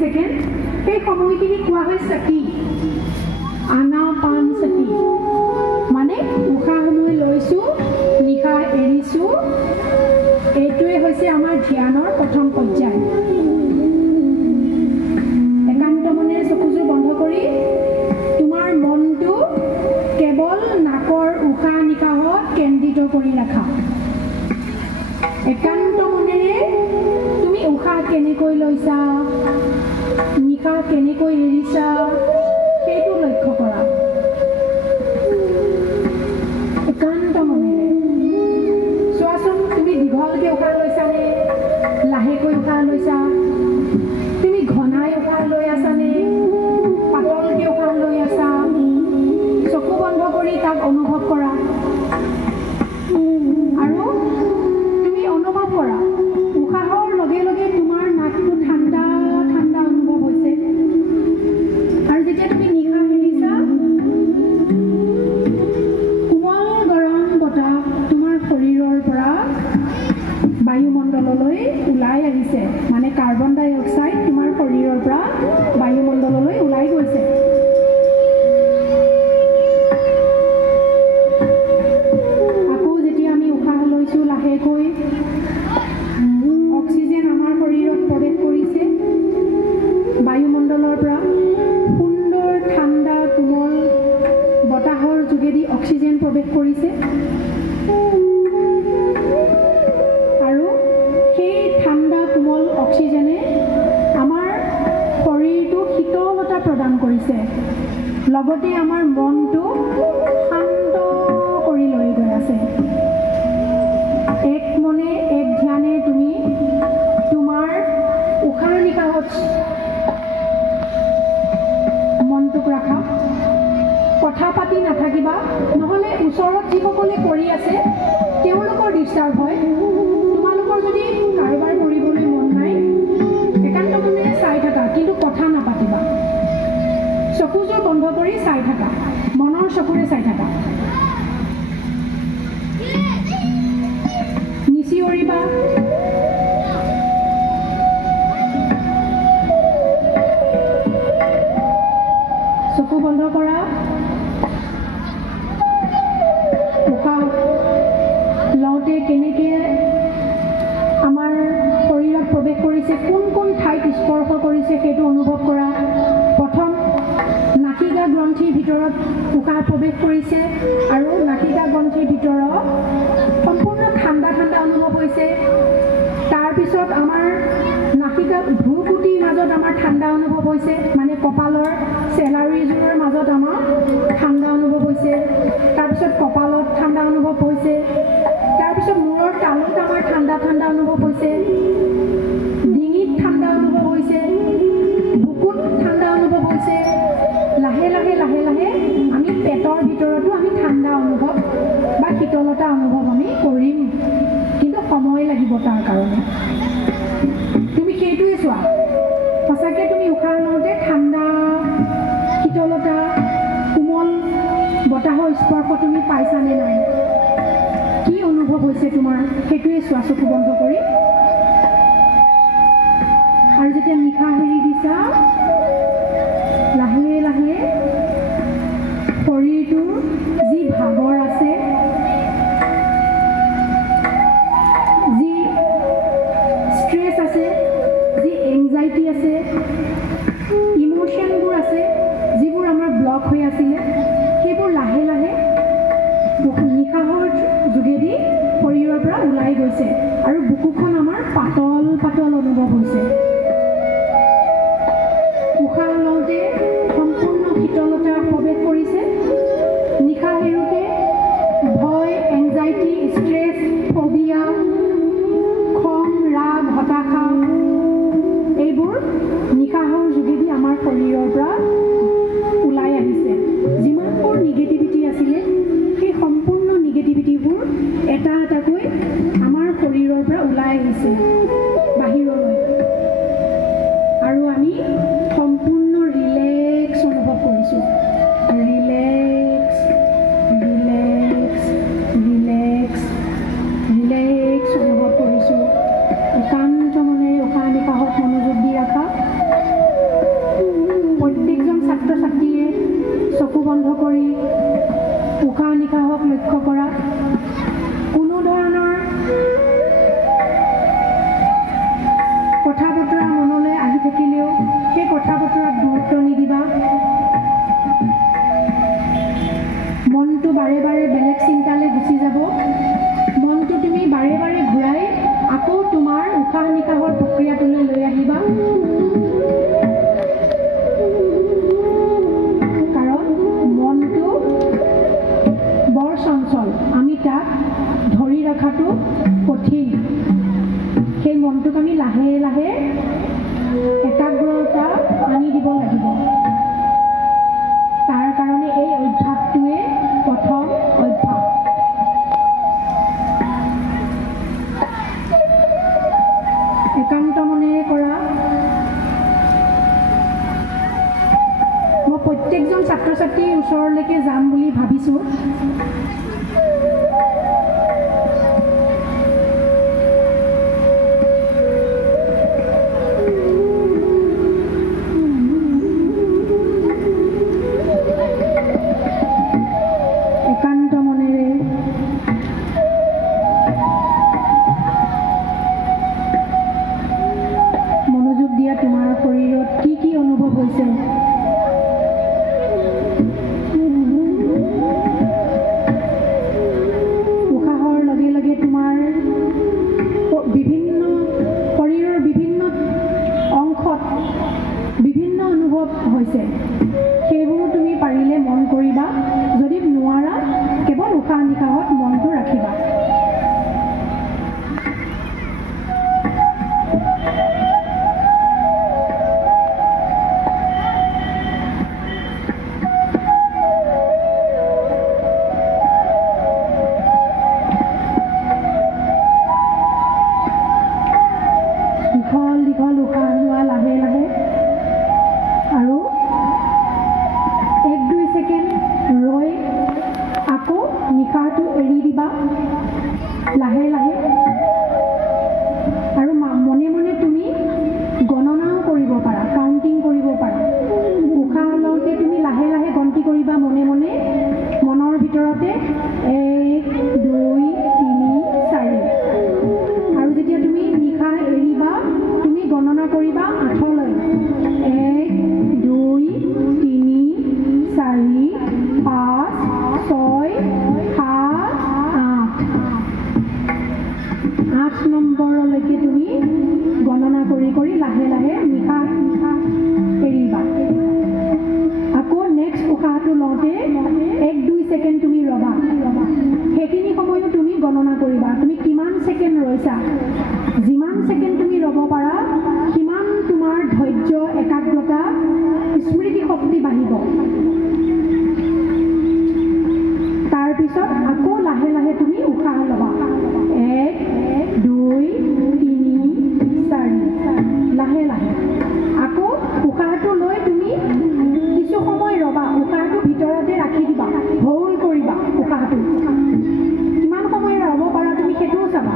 Second সেই সময়খিনি কোৱা হয় সতি আনাপান সতি মানে উশাহ সময় লৈছো নিশা এৰিছো এইটোৱে হৈছে আমাৰ ধ্যানৰ প্ৰথম পৰ্যায় একান্ত মনে চকুযোৰ বন্ধ কৰি তোমাৰ মনটো কেৱল নাকৰ উশাহ নিশাহত কেন্দ্ৰিত কৰি ৰাখা একান্ত মনেৰে তুমি উশাহ কেনেকৈ লৈছা নিশা কেনেকৈ এৰিছা সেইটো লক্ষ্য কৰা একান্ত মনেৰে চোৱাচোন তুমি দীঘলকৈ উশাহ লৈছানে লাহেকৈ উশাহ লৈছা তুমি ঘনাই উশাহ লৈ আছানে পাতলকৈ উশাহ লৈ আছা চকু বন্ধ কৰি তাক অনুভৱ কৰা আৰু তুমি অনুভৱ কৰা উশাহৰ লগে লগে তোমাৰ নাকটো ঠাণ্ডা ঠাণ্ডা অনুভৱ হৈছে আৰু যেতিয়া তুমি নিশাহ এৰিছা কোমল গৰম বতাহ তোমাৰ শৰীৰৰ পৰা বায়ুমণ্ডললৈ ওলাই আহিছে মানে কাৰ্বন ডাই অক্সাইড তোমাৰ শৰীৰৰ পৰা বায়ুমণ্ডললৈ ওলাই গৈছে আকৌ যেতিয়া আমি উশাহ লৈছোঁ লাহেকৈ অক্সিজেন আমাৰ শৰীৰত প্ৰৱেশ কৰিছে বায়ুমণ্ডলৰ পৰা সুন্দৰ ঠাণ্ডা কোমল বতাহৰ যোগেদি অক্সিজেন প্ৰৱেশ কৰিছে আৰু সেই ঠাণ্ডা কোমল অক্সিজেনে আমাৰ শৰীৰটো শীতলতা প্ৰদান কৰিছে লগতে আমাৰ মনটো শান্ত কৰি লৈ গৈ আছে এক মনে এক ধ্যানে তুমি তোমাৰ উশাহ নিশাহত মনটোক ৰাখা কথা পাতি নাথাকিবা নহ'লে ওচৰত যিসকলে কৰি আছে তেওঁলোকৰ ডিষ্টাৰ্ব হয় তোমালোকৰ যদি কাৰোবাৰ কৰিবলৈ মন নাই একান্ত মনেৰে চাই থাকা কিন্তু কথা নাপাতিবা চকুযোৰ বন্ধ কৰি চাই থাকা মনৰ চকুৰে চাই থাকা নিচিঞৰিবা চকু বন্ধ কৰা উশাহ লওঁতে কেনেকৈ আমাৰ শৰীৰত প্ৰৱেশ কৰিছে কোন কোন ঠাইত স্পৰ্শ কৰিছে সেইটো অনুভৱ কৰা প্ৰথম নাসিকা গ্ৰন্থিৰ ভিতৰত উশাহ প্ৰৱেশ কৰিছে আৰু নাসিকা গ্ৰন্থিৰ ভিতৰত সম্পূৰ্ণ ঠাণ্ডা ঠাণ্ডা অনুভৱ হৈছে তাৰপিছত আমাৰ নাসিকা ভ্ৰুকুটিৰ মাজত আমাৰ ঠাণ্ডা অনুভৱ হৈছে মানে কপালৰ চেলাৰীযোৰৰ মাজত আমাৰ ঠাণ্ডা অনুভৱ হৈছে তাৰপিছত কপালত ঠাণ্ডা অনুভৱ হৈছে তাৰপিছত মূৰৰ তালুত আমাৰ ঠাণ্ডা ঠাণ্ডা অনুভৱ হৈছে ডিঙিত ঠাণ্ডা অনুভৱ হৈছে বুকুত ঠাণ্ডা অনুভৱ হৈছে লাহে লাহে লাহে লাহে আমি পেটৰ ভিতৰতো আমি ঠাণ্ডা অনুভৱ বা শীতলতা অনুভৱ আমি কৰিম কিন্তু সময় লাগিব তাৰ কাৰণে তুমি সেইটোৱে চোৱা সঁচাকৈ তুমি উশাহ লওঁতে ঠাণ্ডা শীতলতা কোমল বতাহৰ স্পৰ্শ তুমি পাইছানে নাই কি অনুভৱ হৈছে তোমাৰ সেইটোৱে চোৱা চকু বন্ধ কৰি আৰু যেতিয়া নিশা এৰি দিছা লাহে লাহে শৰীৰটোৰ যি ভাগৰ আছে যি ষ্ট্ৰেছ আছে যি এংজাইটি আছে ইম'শ্যনবোৰ আছে যিবোৰ আমাৰ ব্লক হৈ আছিলে সেইবোৰ লাহে লাহে নিশাহৰ যোগেদি শৰীৰৰ পৰা ওলাই গৈছে আৰু বুকুখন আমাৰ পাতল পাতল অনুভৱ হৈছে উশাহ লওঁতে সম্পূৰ্ণ শীতলতা প্ৰৱেশ কৰিছে নিশাহ এৰোঁতে ভয় এংজাইটি ষ্ট্ৰেছ ফবিয়া খং ৰাগ হতাশা এইবোৰ নিশাহৰ যোগেদি আমাৰ শৰীৰৰ পৰা ওলাই আহিছে যিমানবোৰ নিগেটিভিটি আছিলে সেই সম্পূৰ্ণ নিগেটিভিটিবোৰ এটা এটাকৈ আমাৰ শৰীৰৰ পৰা ওলাই আহিছে বাহিৰলৈ আৰু আমি সম্পূৰ্ণ ৰিলেক্স অনুভৱ কৰিছোঁ ৰিলেক্স ৰিলেক্স ৰিলেক্স ৰিলেক্স অনুভৱ কৰিছোঁ একান্ত মনেৰে উশাহ নিশাহত মনোযোগ দি ৰাখা ছাত্ৰ ছাত্ৰীৰ ওচৰলৈকে যাম বুলি ভাবিছোঁ। একান্ত মনেৰে মনোযোগ দিয়া তোমাৰ শৰীৰত কি কি অনুভৱ হৈছে। উশাহৰ লগে লগে তোমাৰ বিভিন্ন শৰীৰৰ বিভিন্ন অংশত বিভিন্ন অনুভৱ হৈছে। সেইবোৰ তুমি পাৰিলে মন কৰিবা, যদি নোৱাৰা কেৱল উশাহ নিশাহত মনটো ৰাখিবা। দীঘল দীঘল উশাহ লোৱা লাহে লাহে, আৰু 1-2 ছেকেণ্ড ৰৈ আকৌ নিশাহটো এৰি দিবা লাহে লাহে। আৰু মনে মনে তুমি গণনাও কৰিব পাৰা, কাউণ্টিং কৰিব পাৰা। উশাহ লওঁতে তুমি লাহে লাহে গন্তি কৰিবা মনে মনে, মনৰ ভিতৰতে 1, 2, 3, 4। আৰু যেতিয়া তুমি নিশাহ এৰিবা তুমি গণনা কৰিবা 8লৈ। 1, 2, 3, 4, 5, 6, 7, 8 নম্বৰলৈকে তুমি গণনা কৰি কৰি লাহে লাহে নিশাহ এৰিবা। আকৌ নেক্সট উশাহটো লওঁতে 1-2 ছেকেণ্ড তুমি ৰ'বা। সেইখিনি সময়ো তুমি গণনা কৰিবা তুমি কিমান ছেকেণ্ড ৰৈছা। যিমান ছেকেণ্ড তুমি ৰ'ব পাৰা সিমান তোমাৰ ধৈৰ্য, একাগ্ৰতা, স্মৃতি শক্তি বাঢ়িব। তাৰপিছত আকৌ লাহে লাহে তুমি উশাহ ল'বা। 1, 2, 3, 4 লাহে লাহে। আকৌ উশাহটো লৈ তুমি কিছু সময় ৰ'বা, উশাহটো ভিতৰতে ৰাখি দিবা, হোল্ড কৰিবা উশাহটো। কিমান সময় ৰ'ব পাৰা তুমি সেইটোও চাবা।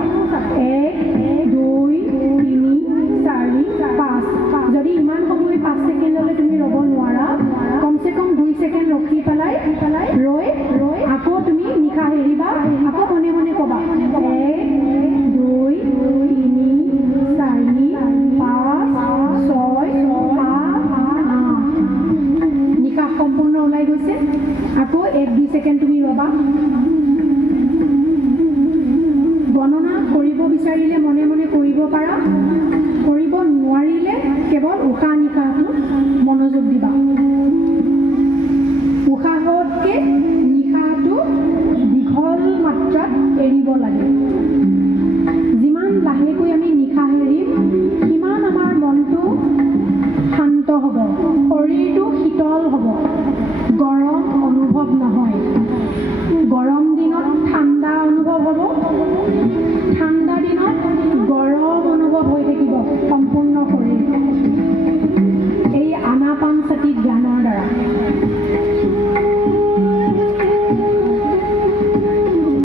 1, 2, 3, 4, 5। যদি ইমান সময় 5 ছেকেণ্ডলৈ তুমি ৰ'ব নোৱাৰা, কমচে কম 2 ছেকেণ্ড ৰখি পেলাই ৰৈ আকৌ তুমি নিশাহ এৰিবা। আকৌ মনে মনে ক'বা 1, 2, 3, 4, 5, 6, 7, 8। নিশাহ সম্পূৰ্ণ ওলাই গৈছে। আকৌ 1-2 ছেকেণ্ড তুমি ৰ'বা। গণনা কৰিব বিচাৰিলে মনে মনে কৰিব পাৰা, কৰিব নোৱাৰিলে কেৱল উশাহ নিশাহটো মনোযোগ দিবা।